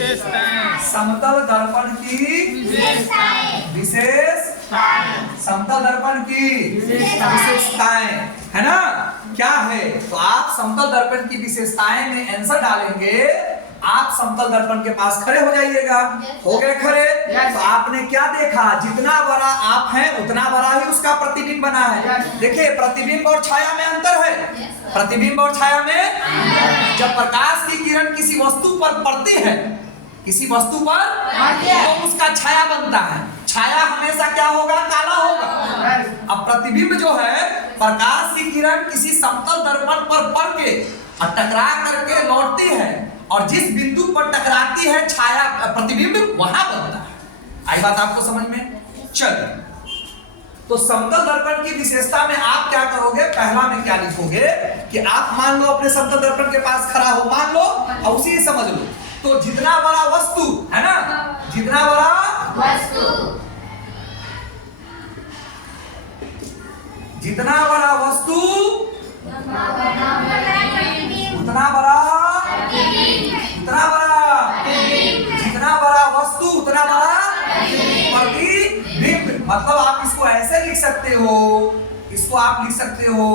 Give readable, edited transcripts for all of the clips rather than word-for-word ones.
समतल दर्पण की विशेषताएं, समतल दर्पण की विशेषताएं, है ना? क्या है? तो आप समतल दर्पण की विशेषताएं में आंसर डालेंगे। आप समतल दर्पण के पास खड़े हो जाइएगा। हो गए खड़े? तो आपने क्या देखा? जितना बड़ा आप हैं उतना बड़ा ही उसका प्रतिबिंब बना है। देखिए, प्रतिबिंब और छाया में अंतर है। प्रतिबिंब और छाया में जब प्रकाश की किरण किसी वस्तु पर पड़ती है, किसी वस्तु पर, तो उसका छाया बनता है। छाया हमेशा क्या होगा? काला होगा। अब प्रतिबिंब जो है, प्रकाश की किरण किसी समतल दर्पण पर पड़ के और टकरा करके लौटती है, और जिस बिंदु पर टकराती है छाया प्रतिबिंब वहां बनता है। आई बात आपको समझ में? चलिए, तो समतल दर्पण की विशेषता में आप क्या करोगे? पहला में क्या लिखोगे कि आप मान लो अपने समतल दर्पण के पास खड़ा हो, मान लो, और उसी से समझ लो। तो जितना बड़ा वस्तु है ना, जितना बड़ा वस्तु, जितना बड़ा वस्तु उतना बड़ा, उतना बड़ा, जितना बड़ा वस्तु उतना बड़ा प्रतिबिंब। मतलब आप इसको ऐसे लिख सकते हो, इसको आप लिख सकते हो,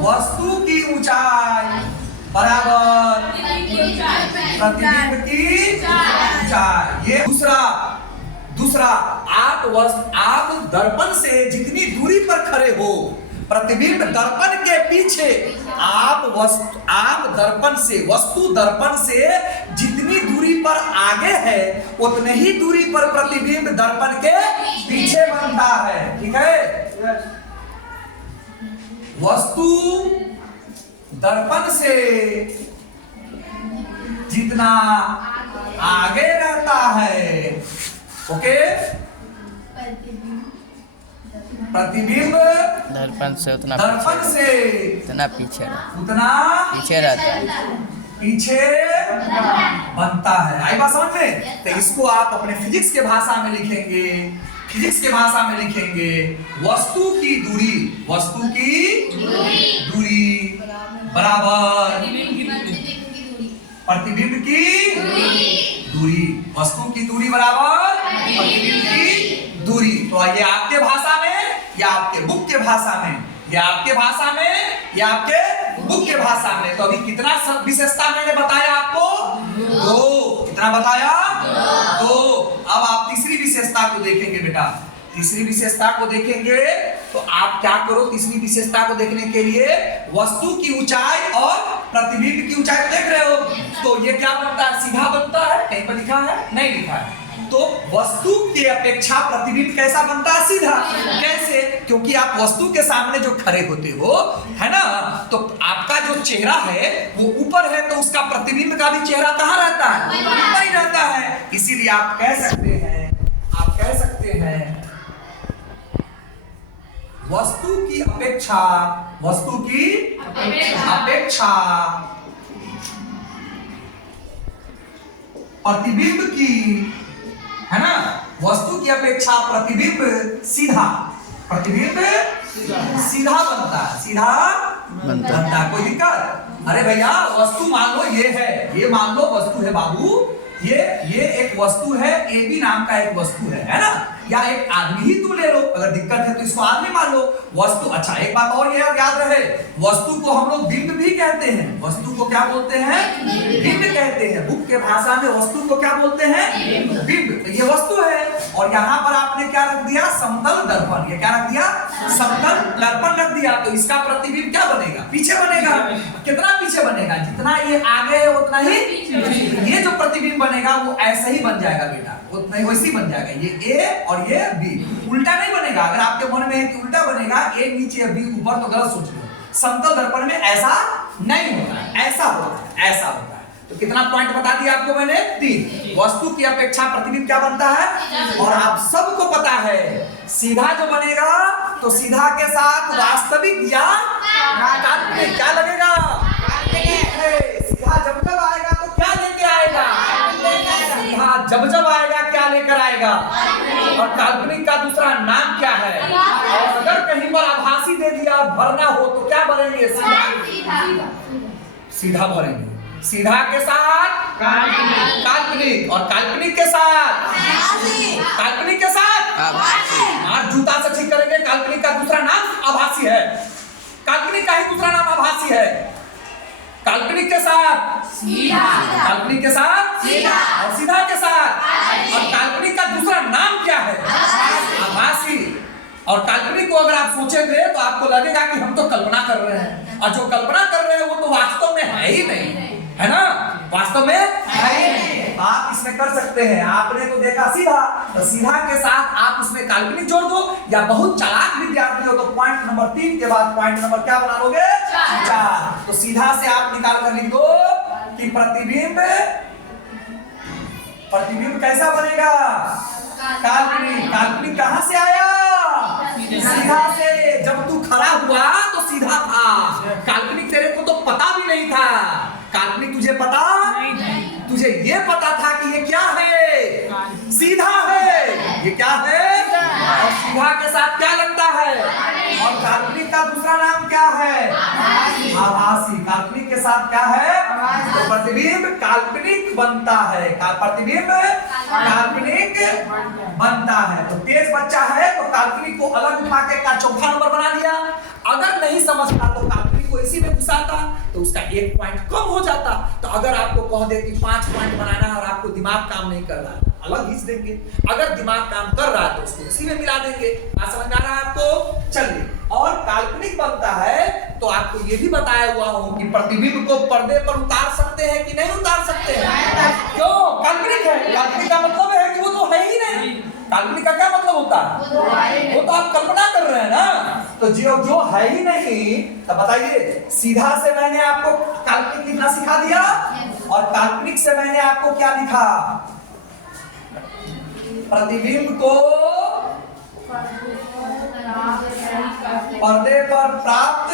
वस्तु की ऊंचाई बराबर प्रतिबिंब की ऊंचाई। ये दूसरा आप दर्पण से जितनी दूरी पर खड़े हो, प्रतिबिंब दर्पण के पीछे, आप दर्पण से, वस्तु दर्पण से जितनी दूरी पर आगे है उतनी ही दूरी पर प्रतिबिंब दर्पण के पीछे बनता है। ठीक है? वस्तु दर्पण से जितना आगे रहता है, ओके, प्रतिबिंब दर्पण से उतना पीछे रहता है, पीछे बनता है। आई बात समझ में? तो इसको आप अपने फिजिक्स के भाषा में लिखेंगे। फिजिक्स के भाषा में लिखेंगे, वस्तु की दूरी बराबर प्रतिबिंब की दूरी, वस्तु की दूरी बराबर प्रतिबिंब की दूरी। तो ये आपके भाषा में या आपके बुक के भाषा में, या आपके भाषा में या आपके बुक के भाषा में। तो अभी कितना विशेषता मैंने बताया आपको? 2। कितना बताया? 2। अब आप तीसरी विशेषता को देखेंगे बेटा। तीसरी विशेषता को देखेंगे तो आप क्या करो? तीसरी विशेषता को देखने के लिए वस्तु की ऊंचाई और प्रतिबिंब की ऊंचाई देख रहे हो, तो ये क्या बनता है? सीधा बनता है। कहीं पर लिखा है? नहीं लिखा है। तो वस्तु के अपेक्षा प्रतिबिंब कैसा बनता है? सीधा। कैसे? क्योंकि आप वस्तु के सामने जो खड़े होते हो, है ना, तो आपका जो चेहरा है वो ऊपर है, तो उसका प्रतिबिंब का भी चेहरा कहाँ रहता है? ऊपर ही रहता है। इसीलिए आप कह सकते हैं वस्तु की अपेक्षा प्रतिबिंब की, है ना, वस्तु की अपेक्षा प्रतिबिंब सीधा बनता है। सीधा बनता है। कोई दिक्कत? अरे भैया, वस्तु मान लो ये है, ये मान लो वस्तु है बाबू, ये एक वस्तु है, ए बी नाम का एक वस्तु है ना, या एक आदमी ही तू ले लो, अगर दिक्कत है तो इसको आदमी मान लो। वस्तु, अच्छा एक बात और ये याद रहे, वस्तु को हम लोग बिंब भी कहते हैं। वस्तु को क्या बोलते हैं? बिंब कहते हैं। बुक के भाषा में वस्तु को क्या बोलते हैं? बिंब। तो ये वस्तु है, और यहाँ पर आपने क्या रख दिया? समतल दर्पण। ये क्या रख दिया? समतल दर्पण रख दिया। तो इसका प्रतिबिंब क्या बनेगा? पीछे बनेगा। कितना पीछे बनेगा? जितना ये आगे है उतना ही ये जो प्रतिबिंब बनेगा वो ऐसे ही बन जाएगा बेटा, उतना ही वैसे ही बन जाएगा। ये ए और ये बी, उल्टा नहीं बनेगा। अगर आपके मन में है कि उल्टा बनेगा, ए नीचे बी ऊपर, तो गलत सोच रहे हो। समतल दर्पण में ऐसा नहीं होता है, ऐसा होता है। तो कितना पॉइंट बता दिया आपको मैंने? 3। वस्तु की अपेक्षा प्रतिबिंब क्या बनता है? और आप सबको पता है सीधा जो बनेगा तो सीधा के साथ वास्तविक या काल्पनिक क्या लगेगा? सीधा जब आएगा तो क्या लेके आएगा? सीधा जब आएगा क्या लेकर आएगा? और काल्पनिक का दूसरा नाम क्या है? और अगर कहीं पर आभासी दे दिया भरना हो तो क्या भरेंगे? सीधा भरेंगे। सीधा के साथ काल्पनिक। और काल्पनिक के साथ, काल्पनिक के साथ आज जूता से ठीक करेंगे। काल्पनिक का दूसरा नाम आभासी है, काल्पनिक का ही दूसरा नाम आभासी है। काल्पनिक के साथ सीधा, काल्पनिक के साथ सीधा और सीधा के साथ। और काल्पनिक का दूसरा नाम क्या है? आभासी। और काल्पनिक को अगर आप सोचेंगे तो आपको लगेगा कि हम तो कल्पना कर रहे हैं, और जो कल्पना कर रहे हैं वो तो वास्तव में है ही नहीं, है ना, वास्तव में है ही नहीं। आप इसमें कर सकते हैं, आपने तो देखा सीधा, तो सीधा के साथ आप उसमें काल्पनिक जोड़ दो, या बहुत चालाक विद्यार्थी हो तो पॉइंट नंबर 3 के बाद पॉइंट नंबर क्या बना लोगे? 4। तो सीधा से आप निकाल कर लिख दो कि प्रतिबिंब, प्रतिबिंब कैसा बनेगा? काल्पनिक। काल्पनिक कहां से आया? सीधा से। जब तू खड़ा हुआ तो सीधा था, काल्पनिक तेरे को तो पता भी नहीं था। काल्पनिक तुझे पता नहीं, तुझे ये पता था कि ये क्या है? सीधा है। ये क्या है? और सीधा के साथ क्या लगता है? और काल्पनिक का दूसरा नाम क्या है? आभासी। काल्पनिक के साथ क्या है? तो प्रतिबिंब काल्पनिक बनता है, प्रतिबिंब काल्पनिक बनता है। तो तेज बच्चा है तो काल्पनिक को अलग उठा के का चौथा नंबर बना लिया। अगर नहीं समझता तो काल्पनिक को इसी में घुसाता तो उसका 1 पॉइंट कम हो जाता। तो अगर आपको कह दे कि 5 पॉइंट बनाना है और आपको दिमाग काम नहीं कर रहा है, अलग खींच देंगे। अगर दिमाग काम कर रहा है तो उसको इसी में मिला देंगे। बात समझ में आ रहा है आपको? चलिए, और काल्पनिक बनता है तो आपको ये भी बताया हुआ हूं कि प्रतिबिंब को पर्दे पर उतार सकते हैं कि नहीं उतार सकते हैं? क्यों? काल्पनिक है। काल्पनिक का मतलब है कि वो तो है ही नहीं। काल्पनिक का क्या मतलब होता है? वो तो आप कल्पना कर रहे हैं ना। तो जो है ही नहीं, तो बताइए, सीधा से मैंने आपको काल्पनिक लिखना सिखा दिया, और काल्पनिक से मैंने आपको क्या लिखा? प्रतिबिंब को पर्दे पर प्राप्त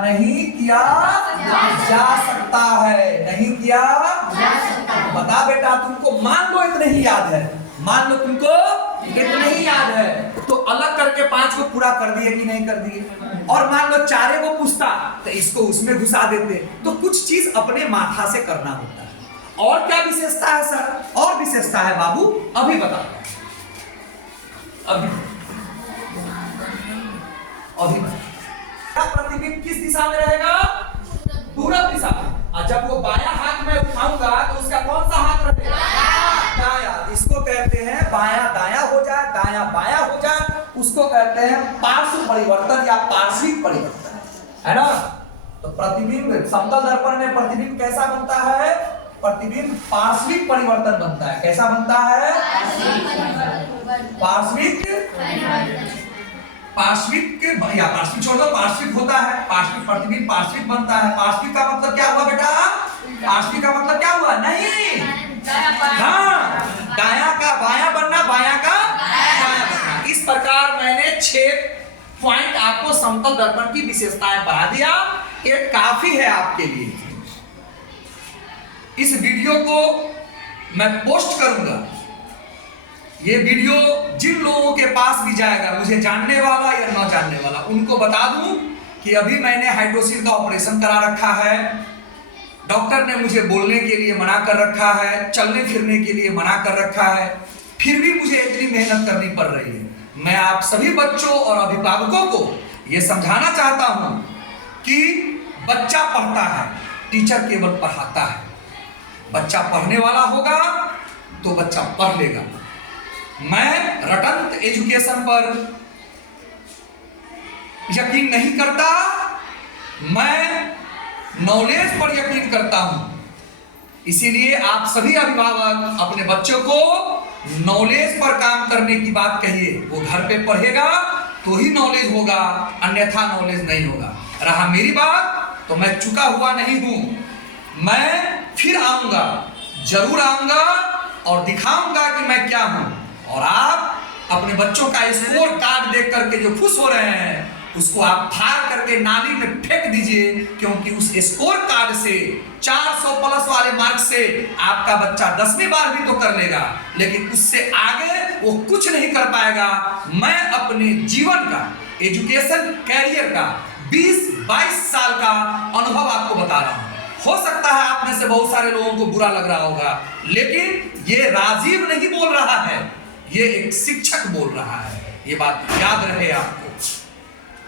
नहीं किया जा सकता है। नहीं किया बता बेटा, तुमको मान लो इतना ही याद है, मान लो तुमको इतना ही याद है, तो अलग करके 5 को पूरा कर दिए कि नहीं कर दिए? और मान लो 4 को पूछता तो इसको उसमें घुसा देते। तो कुछ चीज अपने माथा से करना होता है। और क्या विशेषता है सर? और विशेषता है बाबू, अभी बता। अभी प्रतिबिंब किस दिशा में रहेगा? पूरब दिशा में। और जब वो बायां हाथ में उठाऊंगा तो उसका कौन सा हाथ रहेगा? दायां। इसको कहते हैं बायां दायां हो जाए, दायां बायां हो जाए, उसको कहते हैं पार्श्व परिवर्तन या पार्श्विक परिवर्तन, है ना। तो प्रतिबिंब समतल दर्पण में प्रतिबिंब कैसा बनता है? प्रतिबिंब पार्श्विक परिवर्तन बनता है। कैसा बनता है? पार्श्विक या पार्श्विक छोड़ दो, पार्श्विक होता है। पार्श्विक प्रतिबिंब पार्श्विक बनता है। पार्श्विक का मतलब क्या हुआ बेटा? पार्श्विक का मतलब क्या हुआ? नहीं, हाँ, दायां का बायां बनना, बायां का दायां बनना। इस प्रकार मैंने 6 पॉइंट आपको समतल दर्पण की विशेषताएं बता दिया। ये काफी है आपके लिए। इस वीडियो को मैं पोस्ट करूंगा। ये वीडियो जिन लोगों के पास भी जाएगा, मुझे जानने वाला या न जानने वाला, उनको बता दूं कि अभी मैंने हाइड्रोसिल का ऑपरेशन करा रखा है। डॉक्टर ने मुझे बोलने के लिए मना कर रखा है, चलने फिरने के लिए मना कर रखा है, फिर भी मुझे इतनी मेहनत करनी पड़ रही है। मैं आप सभी बच्चों और अभिभावकों को ये समझाना चाहता हूं कि बच्चा पढ़ता है, टीचर केवल पढ़ाता है। बच्चा पढ़ने वाला होगा तो बच्चा पढ़ लेगा। मैं रटंत एजुकेशन पर यकीन नहीं करता, मैं नॉलेज पर यकीन करता हूं। इसीलिए आप सभी अभिभावक अपने बच्चों को नॉलेज पर काम करने की बात कहिए। वो घर पे पढ़ेगा तो ही नॉलेज होगा, अन्यथा नॉलेज नहीं होगा। रहा मेरी बात, तो मैं चुका हुआ नहीं हूं। मैं फिर आऊंगा, जरूर आऊंगा और दिखाऊंगा कि मैं क्या हूं। और आप अपने बच्चों का स्कोर कार्ड देख करके जो खुश हो रहे हैं, उसको आप फाड़ करके नाली में फेंक दीजिए, क्योंकि उस स्कोर कार्ड से 400 प्लस वाले मार्क्स से आपका बच्चा 10वीं बार भी तो कर लेगा, लेकिन उससे आगे वो कुछ नहीं कर पाएगा। मैं अपने जीवन का, एजुकेशन कैरियर का 20-22 साल का अनुभव आपको बता रहा हूं। हो सकता है आप में से बहुत सारे लोगों को बुरा लग रहा होगा, लेकिन ये राजीव नहीं बोल रहा है, ये एक शिक्षक बोल रहा है। ये बात याद रहे आपको।